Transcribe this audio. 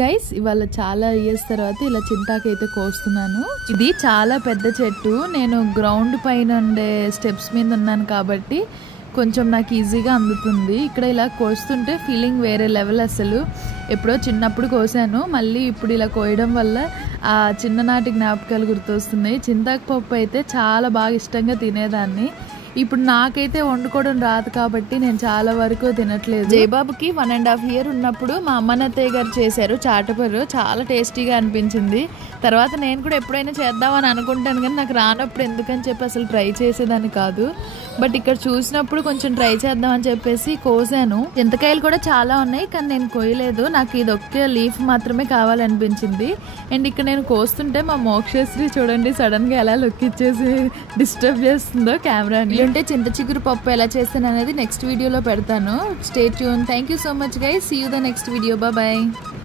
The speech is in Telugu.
గైస్ ఇవాళ చాలా ఇయర్స్ తర్వాత ఇలా చింతాకైతే కోస్తున్నాను. ఇది చాలా పెద్ద చెట్టు. నేను గ్రౌండ్ పైన ఉండే స్టెప్స్ మీద ఉన్నాను కాబట్టి కొంచెం నాకు ఈజీగా అందుతుంది. ఇక్కడ ఇలా కోస్తుంటే ఫీలింగ్ వేరే లెవెల్. అసలు ఎప్పుడో చిన్నప్పుడు కోసాను, మళ్ళీ ఇప్పుడు ఇలా కోయడం వల్ల ఆ చిన్ననాటి జ్ఞాపకాలు గుర్తొస్తున్నాయి. చింతాకు పప్పు అయితే చాలా బాగా ఇష్టంగా తినేదాన్ని. ఇప్పుడు నాకైతే వండుకోవడం రాదు కాబట్టి నేను చాలా వరకు తినట్లేదు. జయబాబుకి 1.5 years ఉన్నప్పుడు మా అమ్మనత్తయ్య గారు చేశారు చాటపర్రు, చాలా టేస్టీగా అనిపించింది. తర్వాత నేను కూడా ఎప్పుడైనా చేద్దామని అనుకుంటాను కానీ నాకు రానప్పుడు ఎందుకని చెప్పి అసలు ట్రై చేసేదాన్ని కాదు. బట్ ఇక్కడ చూసినప్పుడు కొంచెం ట్రై చేద్దాం అని చెప్పేసి కోసాను. చింతకాయలు కూడా చాలా ఉన్నాయి కానీ నేను కోయలేదు. నాకు ఇది ఒకే లీఫ్ మాత్రమే కావాలనిపించింది. అండ్ ఇక్కడ నేను కోస్తుంటే మా మోక్షశ్రీ చూడండి సడన్ గా ఎలా లుక్ ఇచ్చేసి డిస్టర్బ్ చేస్తుందో కెమెరాని. అంటే చింత చిగురు పప్పు ఎలా చేస్తాను అనేది నెక్స్ట్ వీడియోలో పెడతాను. Stay tune. Thank you so much guys. See you the next video. Bye.